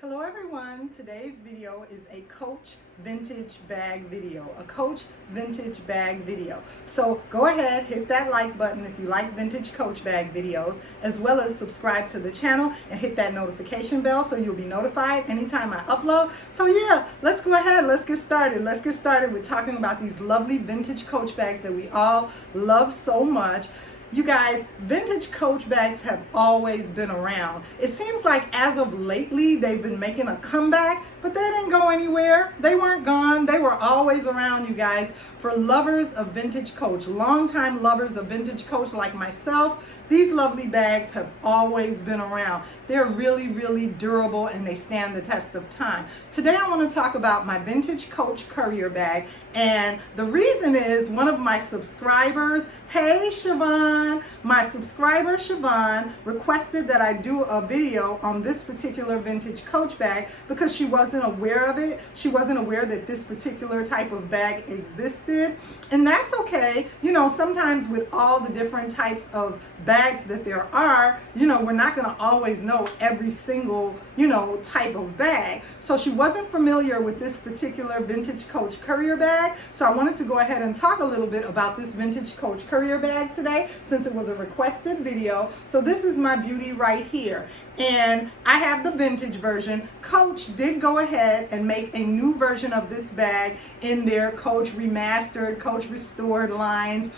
Hello everyone, today's video is a Coach vintage bag video, So go ahead, hit that like button if you like vintage Coach bag videos, as well as subscribe to the channel and hit that notification bell so you'll be notified anytime I upload. So yeah, let's go ahead, let's get started. Let's get started with talking about these lovely vintage Coach bags that we all love so much. You guys, vintage Coach bags have always been around. It seems like as of lately, they've been making a comeback, but they didn't go anywhere. They weren't gone. They were always around, you guys. For lovers of vintage Coach, longtime lovers of vintage Coach like myself, these lovely bags have always been around. They're really, really durable and they stand the test of time. Today I want to talk about my vintage Coach Courier bag, and the reason is one of my subscribers, hey Siobhan, my subscriber Siobhan requested that I do a video on this particular vintage Coach bag because she wasn't aware of it. She wasn't aware that this particular type of bag existed, and that's okay. You know, sometimes with all the different types of bags that there are, you know, we're not going to always know every single, you know, type of bag. So she wasn't familiar with this particular vintage Coach Courier bag. So I wanted to go ahead and talk a little bit about this vintage Coach Courier bag today, since it was a requested video. So this is my beauty right here, and I have the vintage version. Coach did go ahead and make a new version of this bag in their Coach Remastered, Coach Restored lines,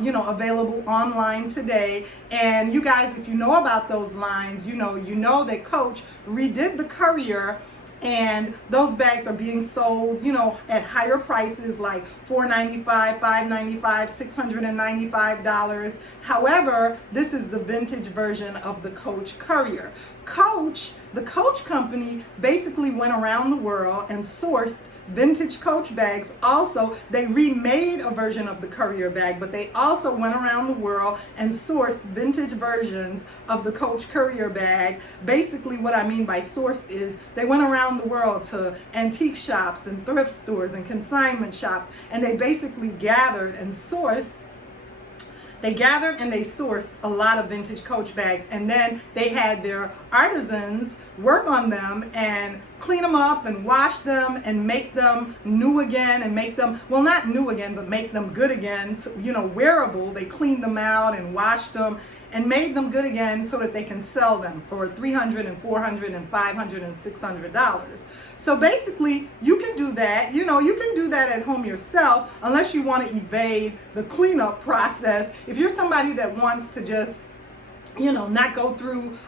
you know, available online today. And you guys, if you know about those lines, you know that Coach redid the Courier, and those bags are being sold, you know, at higher prices like $4.95, $5.95, $695. However, this is the vintage version of the Coach Courier. Coach, the Coach company, basically went around the world and sourced vintage Coach bags. Also, they remade a version of the Courier bag, but they also went around the world and sourced vintage versions of the Coach Courier bag. Basically, what I mean by sourced is they went around the world to antique shops and thrift stores and consignment shops, and they basically gathered and sourced a lot of vintage Coach bags, and then they had their artisans work on them and clean them up and wash them and make them new again, and make them, well, not new again, but make them good again, you know, wearable. They cleaned them out and washed them and made them good again so that they can sell them for $300 and $400 and $500 and $600. So basically, you can do that. You know, you can do that at home yourself, unless you want to evade the cleanup process. If you're somebody that wants to just, you know, not go through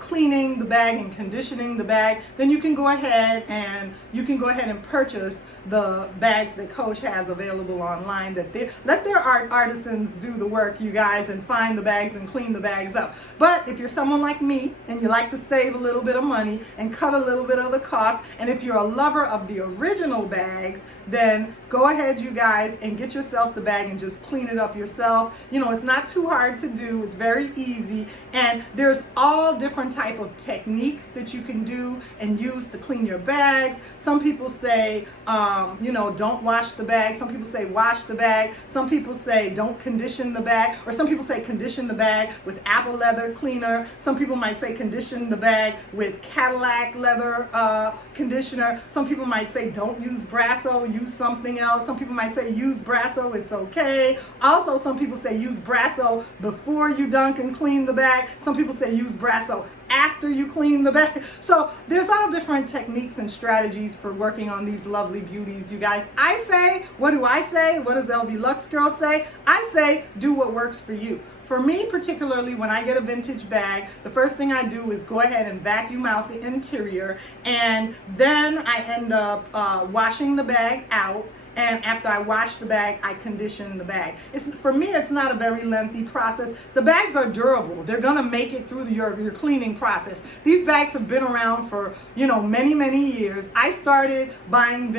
cleaning the bag and conditioning the bag, then you can go ahead and purchase the bags that Coach has available online. That they let their artisans do the work, you guys, and find the bags and clean the bags up. But if you're someone like me and you like to save a little bit of money and cut a little bit of the cost, and if you're a lover of the original bags, then go ahead, you guys, and get yourself the bag and just clean it up yourself. You know, it's not too hard to do. It's very easy. And there's all different type of techniques that you can do and use to clean your bags. Some people say, you know, don't wash the bag. Some people say wash the bag. Some people say don't condition the bag. Or some people say condition the bag with apple leather cleaner. Some people might say condition the bag with Cadillac leather conditioner. Some people might say don't use Brasso, use something else. Some people might say use Brasso, it's okay. Also, some people say use Brasso before you dunk and clean the bag. Some people say use Brasso after you clean the bag. So there's all different techniques and strategies for working on these lovely beauties, you guys. I say, what do I say? What does lvluxegirl say? I say, do what works for you. For me, particularly, when I get a vintage bag, the first thing I do is go ahead and vacuum out the interior, and then I end up washing the bag out. And after I wash the bag, I condition the bag. For me, it's not a very lengthy process. The bags are durable. They're gonna make it through your cleaning process. These bags have been around for, you know, many, many years. I started buying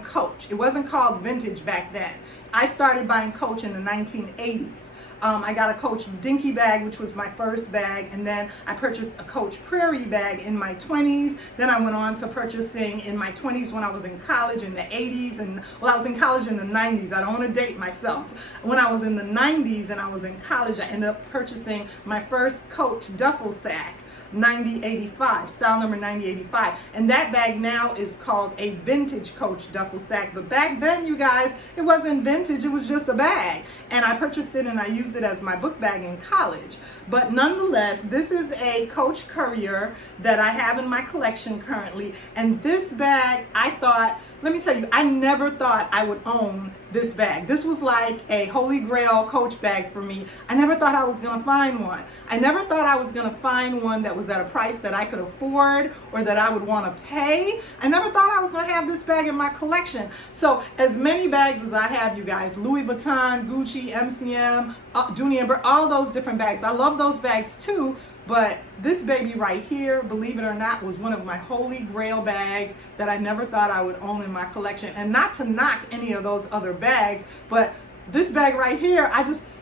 Coach. It wasn't called vintage back then. I started buying Coach in the 1980s. I got a Coach Dinky bag, which was my first bag, and then I purchased a Coach Prairie bag in my 20s. Then I went on to purchasing in my 20s when I was in college in the 80s, and well, I was in college in the 90s. I don't want to date myself. When I was in the 90s and I was in college, I ended up purchasing my first Coach duffel sack. 9085, style number 9085. And that bag now is called a vintage Coach duffel sack. But back then, you guys, it wasn't vintage, it was just a bag. And I purchased it and I used it as my book bag in college. But nonetheless, this is a Coach Courier that I have in my collection currently. And this bag, I thought, let me tell you, I never thought I would own this bag. This was like a holy grail Coach bag for me. I never thought I was gonna find one. I never thought I was gonna find one that was at a price that I could afford or that I would wanna pay. I never thought I was gonna have this bag in my collection. So as many bags as I have, you guys, Louis Vuitton, Gucci, MCM, Dooney & Burke, all those different bags. I love those bags too. But this baby right here, believe it or not, was one of my holy grail bags that I never thought I would own in my collection. And not to knock any of those other bags, but this bag right here,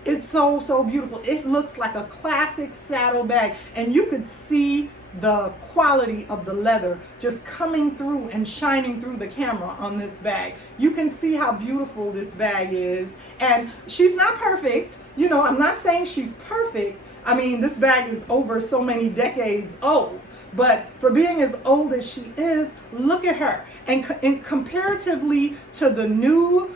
it's so, so beautiful. It looks like a classic saddle bag. And you could see the quality of the leather just coming through and shining through the camera on this bag. You can see how beautiful this bag is. And she's not perfect. You know, I'm not saying she's perfect. I mean, this bag is over so many decades old, but for being as old as she is, look at her. And comparatively to the new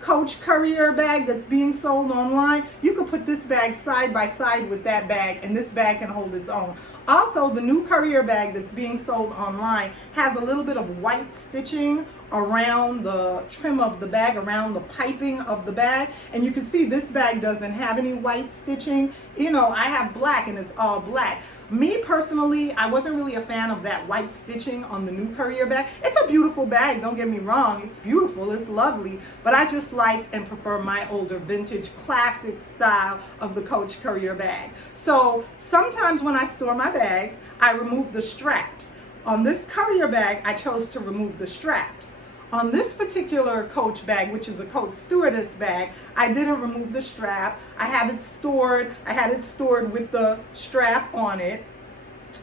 Coach Courier bag that's being sold online, you could put this bag side by side with that bag and this bag can hold its own. Also, the new Courier bag that's being sold online has a little bit of white stitching around the trim of the bag, around the piping of the bag. And you can see this bag doesn't have any white stitching. You know, I have black and it's all black. Me personally, I wasn't really a fan of that white stitching on the new Courier bag. It's a beautiful bag, don't get me wrong. It's beautiful, it's lovely, but I just like and prefer my older vintage classic style of the Coach Courier bag. So sometimes when I store my bags, I remove the straps. On this Courier bag, I chose to remove the straps. On this particular Coach bag, which is a Coach Stewardess bag, I didn't remove the strap. I had it stored with the strap on it.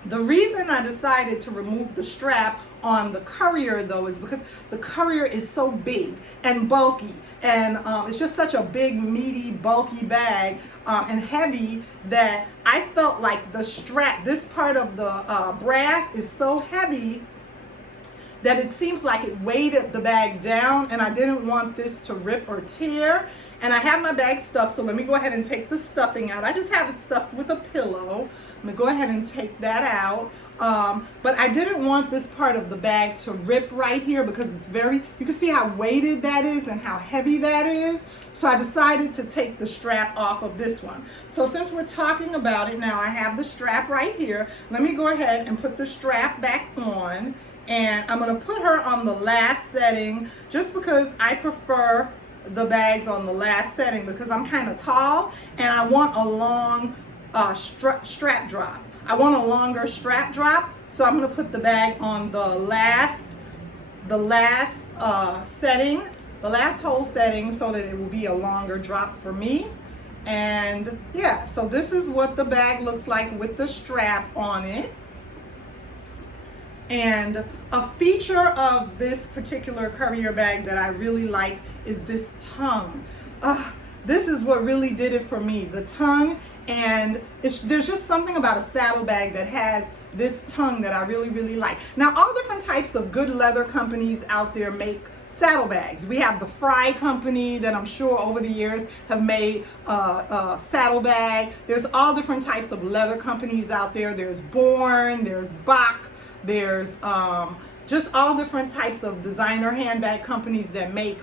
The reason I decided to remove the strap on the Courier though is because the Courier is so big and bulky, and it's just such a big, meaty, bulky bag and heavy that I felt like the strap, this part of the brass is so heavy that it seems like it weighted the bag down, and I didn't want this to rip or tear. And I have my bag stuffed, so let me go ahead and take the stuffing out. I just have it stuffed with a pillow. I'm gonna go ahead and take that out. But I didn't want this part of the bag to rip right here because it's you can see how weighted that is and how heavy that is. So I decided to take the strap off of this one. So since we're talking about it now, I have the strap right here. Let me go ahead and put the strap back on. And I'm going to put her on the last setting just because I prefer the bags on the last setting because I'm kind of tall and I want a long strap drop. I want a longer strap drop, so I'm going to put the bag on the last setting, the last whole setting, so that it will be a longer drop for me. And yeah, so this is what the bag looks like with the strap on it. And a feature of this particular Courier bag that I really like is this tongue. This is what really did it for me, the tongue. And there's just something about a saddle bag that has this tongue that I really, really like. Now, all different types of good leather companies out there make saddlebags. We have the Fry company that I'm sure over the years have made a saddlebag. There's all different types of leather companies out there. There's Bourne, there's Bach. There's just all different types of designer handbag companies that make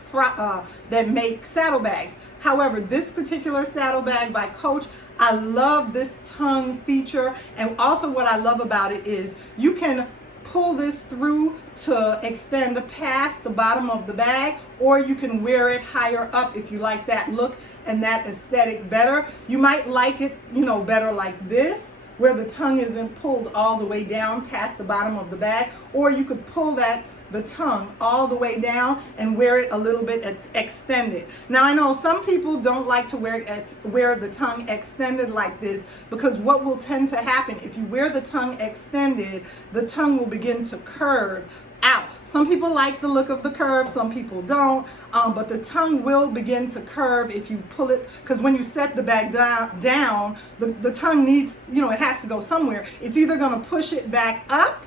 saddlebags. However, this particular saddlebag by Coach, I love this tongue feature. And also what I love about it is you can pull this through to extend past the bottom of the bag, or you can wear it higher up if you like that look and that aesthetic better. You might like it, you know, better like this, where the tongue isn't pulled all the way down past the bottom of the bag, or you could pull the the tongue all the way down and wear it a little bit extended. Now I know some people don't like to wear the tongue extended like this, because what will tend to happen if you wear the tongue extended, the tongue will begin to curve out. Some people like the look of the curve, some people don't, but the tongue will begin to curve if you pull it, because when you set the bag down, the tongue needs, it has to go somewhere. It's either going to push it back up,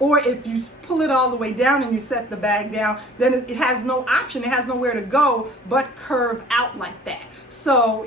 or if you pull it all the way down and you set the bag down, then it has no option, it has nowhere to go but curve out like that. So,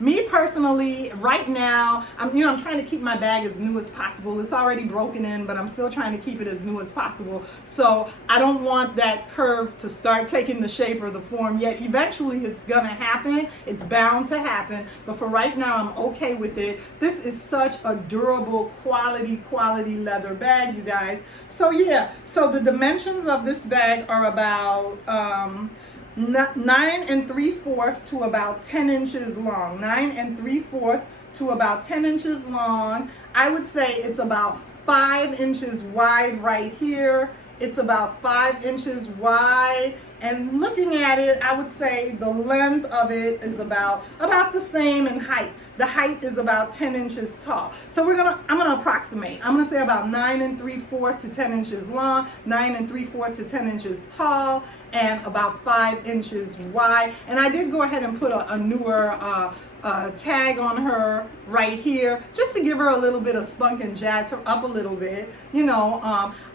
me personally, right now, I'm trying to keep my bag as new as possible. It's already broken in, but I'm still trying to keep it as new as possible. So I don't want that curve to start taking the shape or the form yet. Eventually it's gonna happen, it's bound to happen, but for right now I'm okay with it. This is such a durable, quality leather bag, you guys. So yeah, so the dimensions of this bag are about 9 3/4 to about 10 inches long. 9 3/4 to about 10 inches long. I would say it's about 5 inches wide right here. It's about 5 inches wide. And looking at it, I would say the length of it is about the same in height. The height is about 10 inches tall. So I'm gonna approximate. I'm gonna say about 9 3/4 to 10 inches long, 9 3/4 to 10 inches tall, and about 5 inches wide. And I did go ahead and put a newer tag on her right here, just to give her a little bit of spunk and jazz her up a little bit.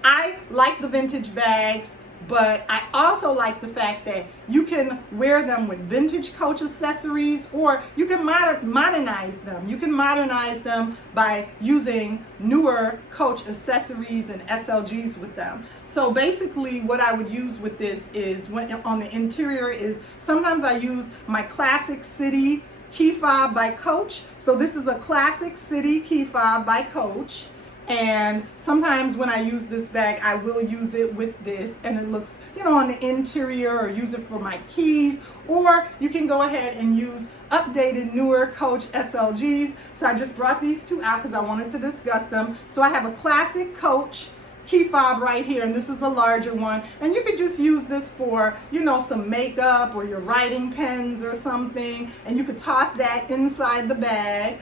I like the vintage bags, but I also like the fact that you can wear them with vintage Coach accessories, or you can modernize them. You can modernize them by using newer Coach accessories and SLGs with them. So basically what I would use with this is, on the interior, is sometimes I use my Classic City key fob by Coach. So this is a Classic City key fob by Coach. And sometimes when I use this bag, I will use it with this, and it looks, on the interior, or use it for my keys, or you can go ahead and use updated, newer Coach SLGs. So I just brought these two out because I wanted to discuss them. So I have a Classic Coach key fob right here, and this is a larger one, and you could just use this for some makeup or your writing pens or something, and you could toss that inside the bag,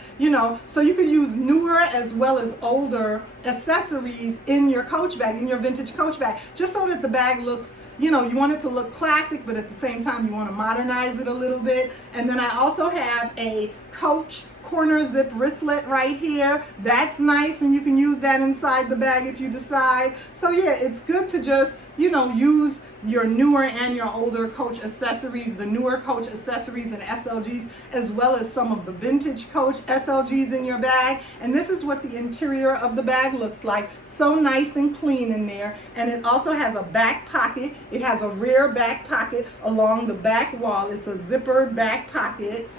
so you could use newer as well as older accessories in your Coach bag, in your vintage Coach bag, just so that the bag looks, you want it to look classic, but at the same time you want to modernize it a little bit. And then I also have a Coach corner zip wristlet right here. That's nice, and you can use that inside the bag if you decide. So yeah, it's good to just use your newer and your older Coach accessories, the newer Coach accessories and SLGs, as well as some of the vintage Coach SLGs in your bag. And this is what the interior of the bag looks like. So nice and clean in there. And it also has a back pocket. It has a rear back pocket along the back wall. It's a zippered back pocket.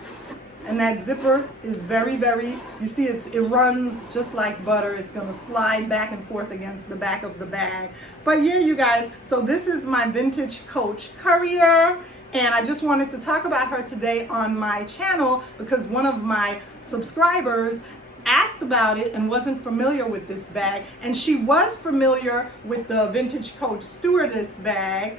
And that zipper is very, you see it runs just like butter. It's gonna slide back and forth against the back of the bag. But yeah, you guys, so this is my vintage Coach Courier. And I just wanted to talk about her today on my channel because one of my subscribers asked about it and wasn't familiar with this bag, and she was familiar with the vintage Coach Stewardess bag.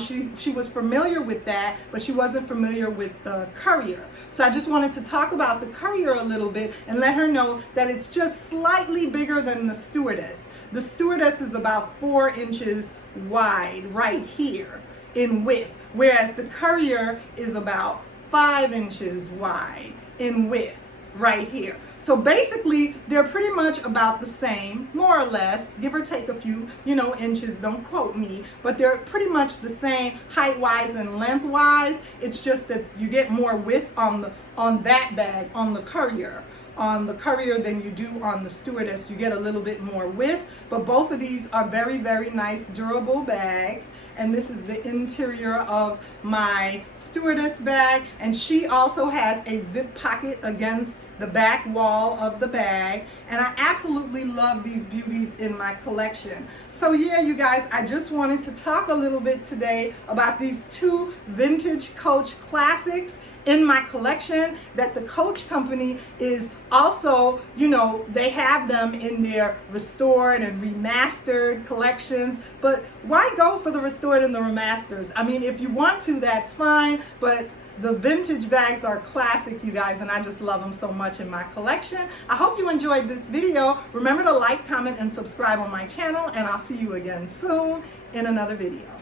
She was familiar with that, but she wasn't familiar with the Courier. So I just wanted to talk about the Courier a little bit and let her know that it's just slightly bigger than the Stewardess. The Stewardess is about 4 inches wide right here in width, whereas the Courier is about 5 inches wide in width right here. So basically they're pretty much about the same, more or less, give or take a few inches, don't quote me, but they're pretty much the same height wise and length wise. It's just that you get more width on that bag, on the Courier than you do on the Stewardess. You get a little bit more width, but both of these are very nice, durable bags. And this is the interior of my Stewardess bag, and she also has a zip pocket against the back wall of the bag, and I absolutely love these beauties in my collection. So yeah, you guys, I just wanted to talk a little bit today about these two vintage Coach classics, in my collection that the Coach company is also, you know, they have them in their restored and remastered collections. But why go for the restored and the remasters? I mean, if you want to, that's fine, but the vintage bags are classic, you guys, and I just love them so much in my collection. I hope you enjoyed this video. Remember to like, comment, and subscribe on my channel, and I'll see you again soon in another video.